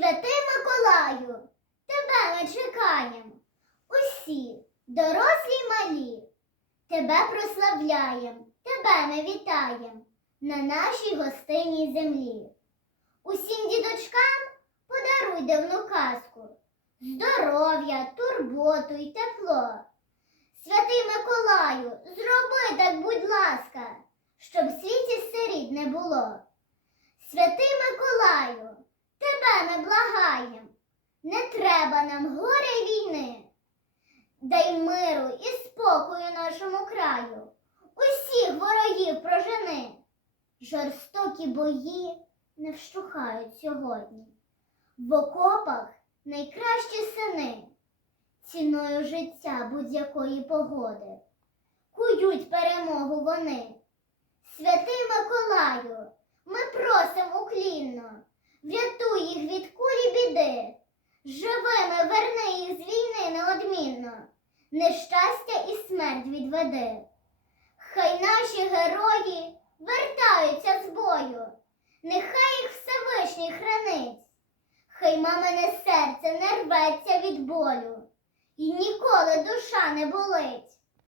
Святий Миколаю, тебе ми чекаєм. Усі, дорослі й малі, тебе прославляєм, тебе ми вітаєм на нашій гостинній землі. Усім дідочкам подаруй дивну казку, здоров'я, турботу й тепло. Святий Миколаю, зроби так, будь ласка, щоб в світі сиріт не було. Святий Миколаю, тебе благаєм, не треба нам горя й війни. Дай миру і спокою нашому краю, усіх ворогів прожени. Жорстокі бої не вщухають сьогодні. В окопах найкращі сини, ціною життя будь-якої погоди. Кують перемогу вони. Святий Миколаю, ми просимо уклінно, врятуй їх від кулі біди. Живими верни їх з війни неодмінно, нещастя і смерть відведи. Хай наші герої вертаються з бою, нехай їх Всевишній хранить, хай мамине серце не рветься від болю, і ніколи душа не болить.